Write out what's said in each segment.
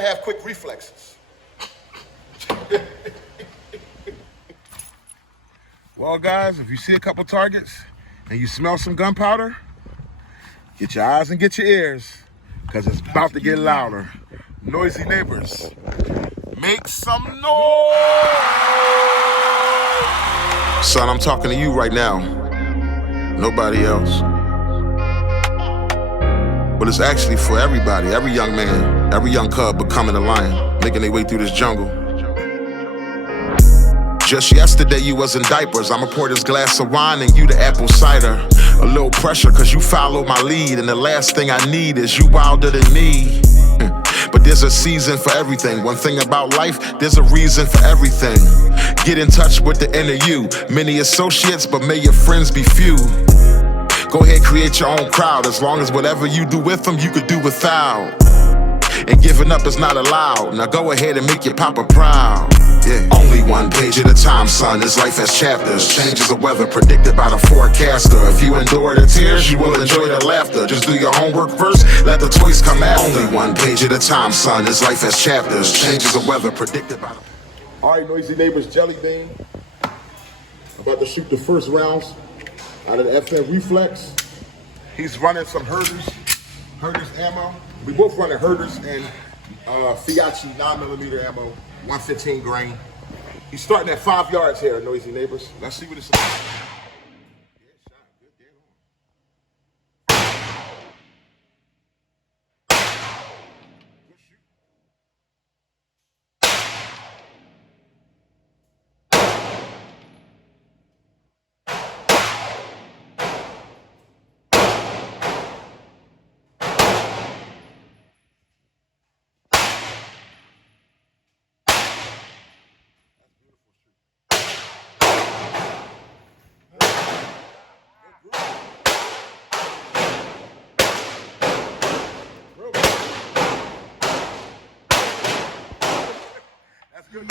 gotta have quick reflexes. Well, guys, if you see a couple targets and you smell some gunpowder, get your eyes and get your ears, because it's about to get louder. Noisy neighbors, make some noise! Son, I'm talking to you right now. Nobody else. But it's actually for everybody, every young man, every young cub becoming a lion, making their way through this jungle. Just yesterday you was in diapers. I'ma pour this glass of wine and you the apple cider. A little pressure cause you follow my lead, and the last thing I need is you wilder than me. But there's a season for everything. One thing about life, there's a reason for everything. Get in touch with the inner you. Many associates, but may your friends be few. Go ahead, create your own crowd. As long as whatever you do with them, you could do without. And giving up is not allowed. Now go ahead and make your papa proud. Yeah. Only one page at a time, son. This life has chapters. Changes of weather predicted by the forecaster. If you endure the tears, you will enjoy the laughter. Just do your homework first, let the toys come after. Only one page at a time, son. This life has chapters. Changes of weather predicted by the... All right, noisy neighbors, Jelly Bean. About to shoot the first rounds out of the FN Reflex. He's running some Herders ammo. We both running Herders and Fiat 9mm ammo, 115 grain. He's starting at 5 yards here, noisy neighbors. Let's see what it's about.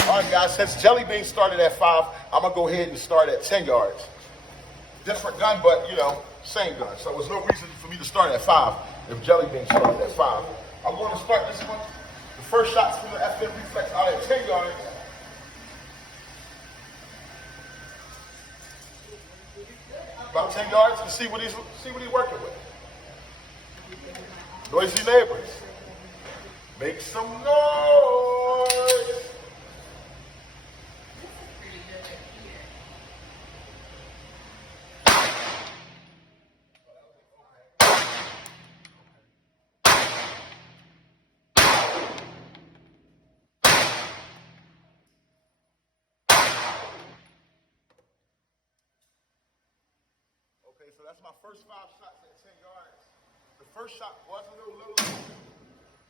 All right, guys, since Jelly Bean started at 5, I'm going to go ahead and start at 10 yards. Different gun, but, you know, same gun. So there's no reason for me to start at 5 if Jelly Bean started at 5. I'm going to start this one. The first shot's from the FN Reflex out at 10 yards. About 10 yards to see what he's working with. Noisy neighbors, make some noise. Okay, so that's my first 5 shots at 10 yards. The first shot was a little low left.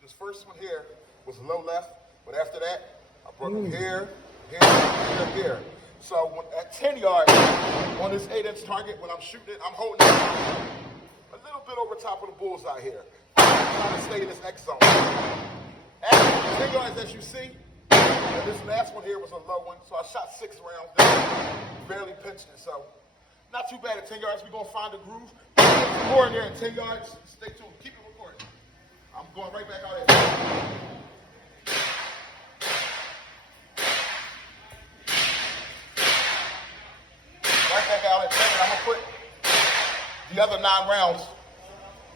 This first one here was low left, but after that, I brought him here. So at 10 yards, on this 8-inch target, when I'm shooting it, I'm holding it a little bit over top of the bullseye here. I'm trying to stay in this X zone. At 10 yards, as you see, and this last one here was a low one, so I shot 6 rounds there, barely pinched it, so not too bad at 10 yards. We're going to find a groove. More in there at 10 yards. Stay tuned. Keep it recording. I'm going right back out there. Right back out at 10, and I'm going to put the other 9 rounds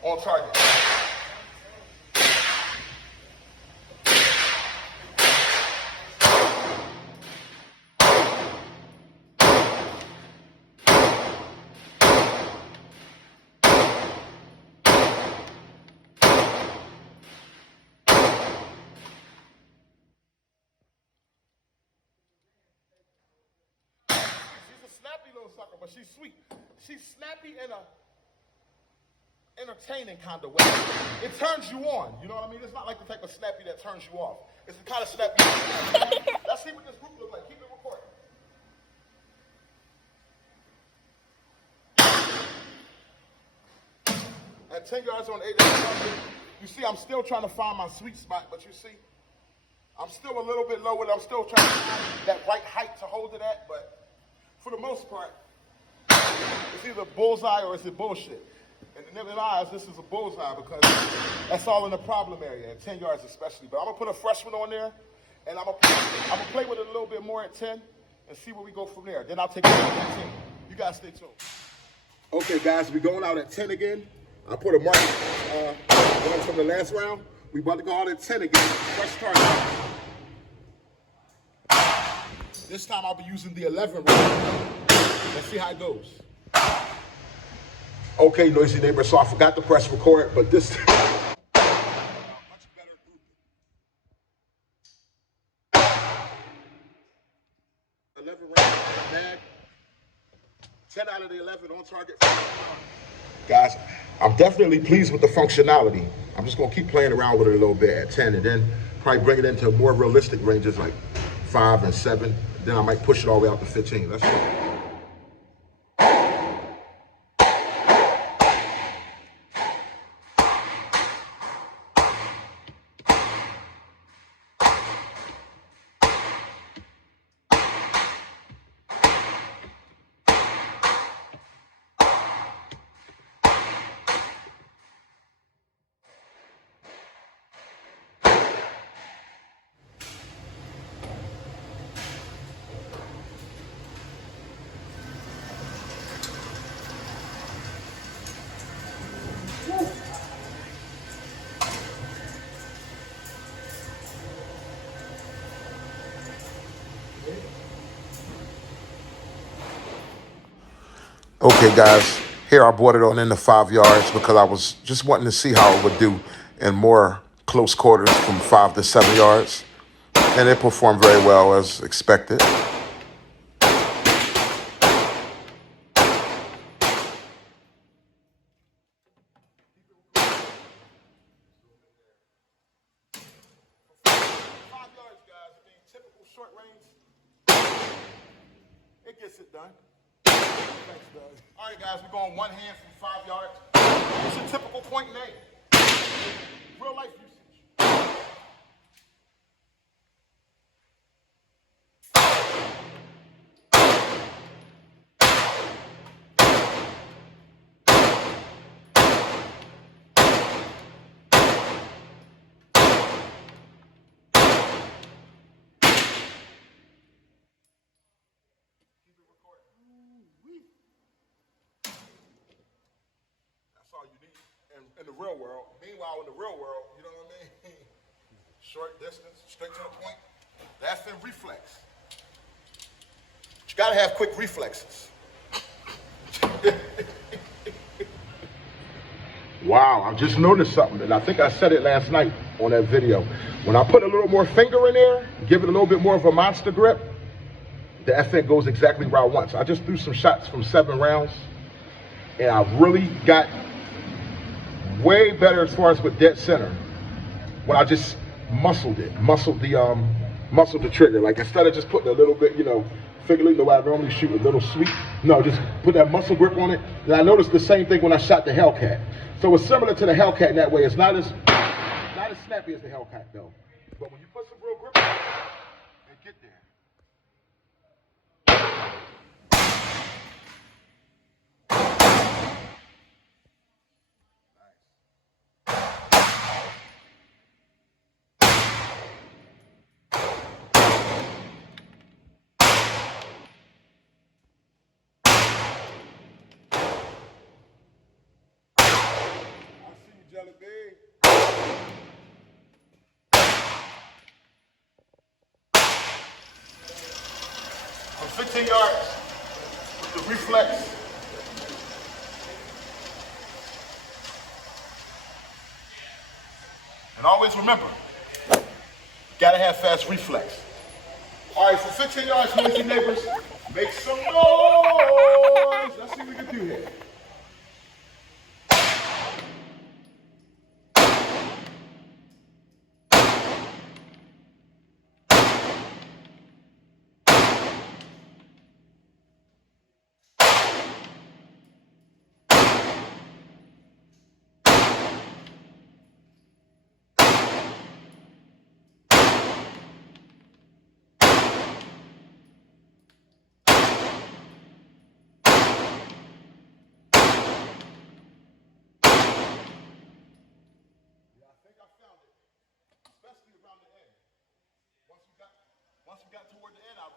on target. Snappy little sucker, but she's sweet. She's snappy in a entertaining kind of way. It turns you on, you know what I mean? It's not like the type of snappy that turns you off. It's the kind of snappy. Let's see what this group looks like. Keep it recording. At 10 yards on 8 yards, you see I'm still trying to find my sweet spot, but you see, I'm still a little bit lower. I'm still trying to find that right height to hold it at, but for the most part, it's either bullseye or it's bullshit. And in their eyes, this is a bullseye because that's all in the problem area, at 10 yards especially. But I'm going to put a freshman on there, and I'm gonna play with it a little bit more at 10 and see where we go from there. Then I'll take it at 15. You guys stay tuned. Okay, guys, we're going out at 10 again. I put a mark one from the last round. We about to go out at 10 again. Fresh target. This time I'll be using the 11 round. Let's see how it goes. Okay, noisy neighbor, so I forgot to press record, but this time, much better grouping. 11 rounds in the bag. 10 out of the 11 on target. Guys, I'm definitely pleased with the functionality. I'm just gonna keep playing around with it a little bit at 10 and then probably bring it into more realistic ranges like 5 and 7. Then I might push it all the way out to 15. Let's go. Okay, guys, here I brought it on into 5 yards because I was just wanting to see how it would do in more close quarters from 5 to 7 yards. And it performed very well as expected. Short range, it gets it done. Thanks, Doug. All right, guys, we're going one hand from 5 yards. It's a typical point and aim. Real life usage. All you need in the real world. Meanwhile, in the real world, you know what I mean? Short distance, straight to the point. That's in reflex. But you gotta have quick reflexes. Wow, I just noticed something, and I think I said it last night on that video. When I put a little more finger in there, give it a little bit more of a monster grip, the FN goes exactly where I want. So I just threw some shots from 7 rounds, and I really got way better as far as with dead center when I just muscled the trigger. Like instead of just putting a little bit, figuratively the way I normally shoot, a little sweep. No, just put that muscle grip on it. And I noticed the same thing when I shot the Hellcat. So it's similar to the Hellcat in that way. It's not as snappy as the Hellcat though. But when you put some real grip on it and get there. Jelly bean. From 15 yards with the reflex. And always remember, you gotta have fast reflex. All right, for 15 yards, noisy neighbors, make some noise. Let's see what we can do here.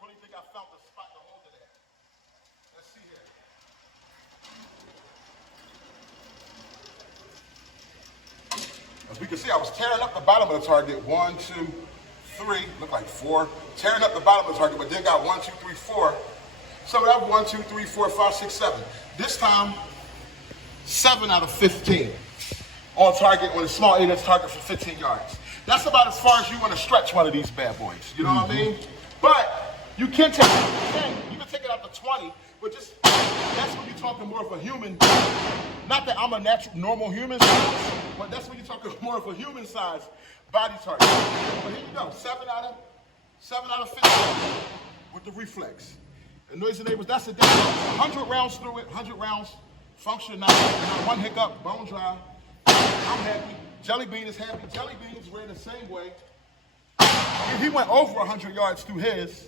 only thing I found the spot to hold it at. Let's see here. As we can see, I was tearing up the bottom of the target. 1, 2, 3, look like 4. Tearing up the bottom of the target, but then got 1, 2, 3, 4. So we have 1, 2, 3, 4, 5, 6, 7. This time, 7 out of 15 on target on a small 8-inch target for 15 yards. That's about as far as you want to stretch one of these bad boys. You know what I mean? But you can take it out to 10. You can take it out to 20, but just that's when you're talking more of a human. Not that I'm a natural, normal human size, but that's when you're talking more of a human size body target. But here you go, 7 out of 15 with the Reflex. And Noisy Neighbors, that's the day. 100 rounds through it, 100 rounds, function not one hiccup, bone dry. I'm happy. Jelly Bean is happy. Jelly Beans ran the same way. He went over 100 yards through his.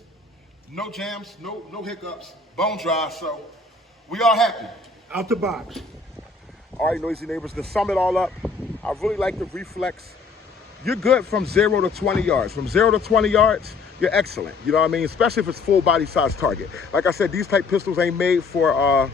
No jams, no hiccups, bone dry, so we all happy. Out the box. All right, Noisy Neighbors, to sum it all up, I really like the Reflex. You're good from 0 to 20 yards. From 0 to 20 yards, you're excellent. You know what I mean? Especially if it's full body size target. Like I said, these type pistols ain't made for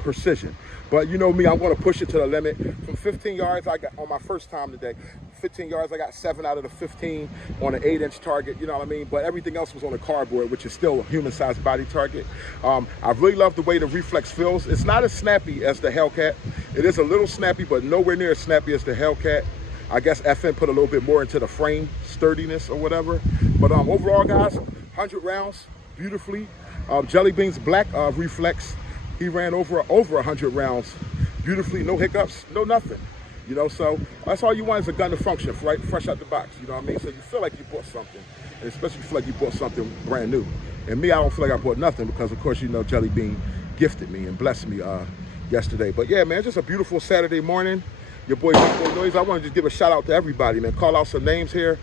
precision. But you know me, I'm gonna push it to the limit. From 15 yards, I got, on my first time today, 15 yards, I got 7 out of the 15 on an 8-inch target, you know what I mean? But everything else was on a cardboard, which is still a human-sized body target. I really love the way the Reflex feels. It's not as snappy as the Hellcat. It is a little snappy, but nowhere near as snappy as the Hellcat. I guess FN put a little bit more into the frame sturdiness or whatever. But overall, guys, 100 rounds, beautifully. Jelly Bean's black Reflex, he ran over 100 rounds beautifully, no hiccups, no nothing. You know, so that's all you want is a gun to function, right? Fresh out the box, you know what I mean? So you feel like you bought something, and especially you feel like you bought something brand new. And me, I don't feel like I bought nothing because, of course, you know, Jelly Bean gifted me and blessed me yesterday. But yeah, man, just a beautiful Saturday morning. Your boy, Big Boy Noise. I want to just give a shout out to everybody, man. Call out some names here.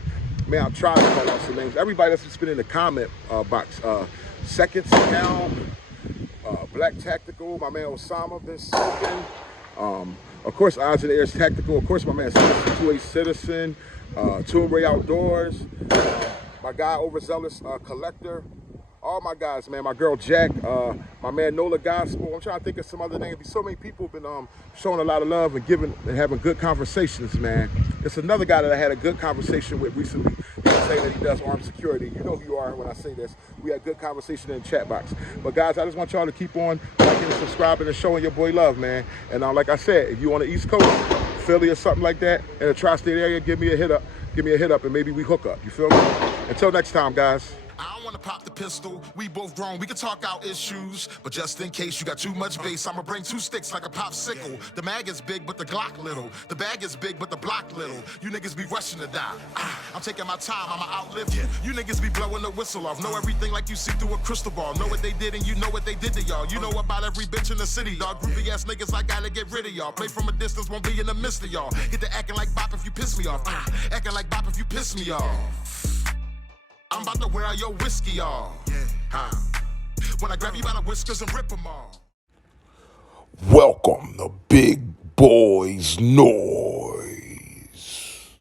Man, I'm trying to call out some names. Everybody that's just been in the comment box. Seconds Count, Black Tactical, my man Osama been smoking. Of course, Odds and Airs Tactical. Of course, my man Citizen, 2A Citizen, Tomb Ray Outdoors, my guy Overzealous Collector. All my guys, man. My girl Jack, my man Nola Gospel. I'm trying to think of some other names. So many people have been showing a lot of love and giving and having good conversations, man. It's another guy that I had a good conversation with recently. He's saying that he does armed security. You know who you are when I say this. We had good conversation in the chat box. But guys, I just want y'all to keep on liking and subscribing and showing your boy love, man. And like I said, if you on the East Coast, Philly or something like that, in the tri-state area, give me a hit up. Give me a hit up and maybe we hook up. You feel me? Until next time, guys. I don't wanna pop the pistol, we both grown, we can talk out issues. But just in case you got too much bass, I'ma bring 2 sticks like a popsicle. The mag is big, but the Glock little. The bag is big, but the block little. You niggas be rushing to die. I'm taking my time, I'ma outlive you. You niggas be blowing the whistle off. Know everything like you see through a crystal ball. Know what they did and you know what they did to y'all. You know about every bitch in the city, y'all. Groupie ass niggas, I gotta get rid of y'all. Play from a distance, won't be in the midst of y'all. Get to acting like bop if you piss me off. Acting like bop if you piss me off. I'm about to wear out your whiskey off. When I grab you by the whiskers and rip them off. Welcome to Big Boys Noise.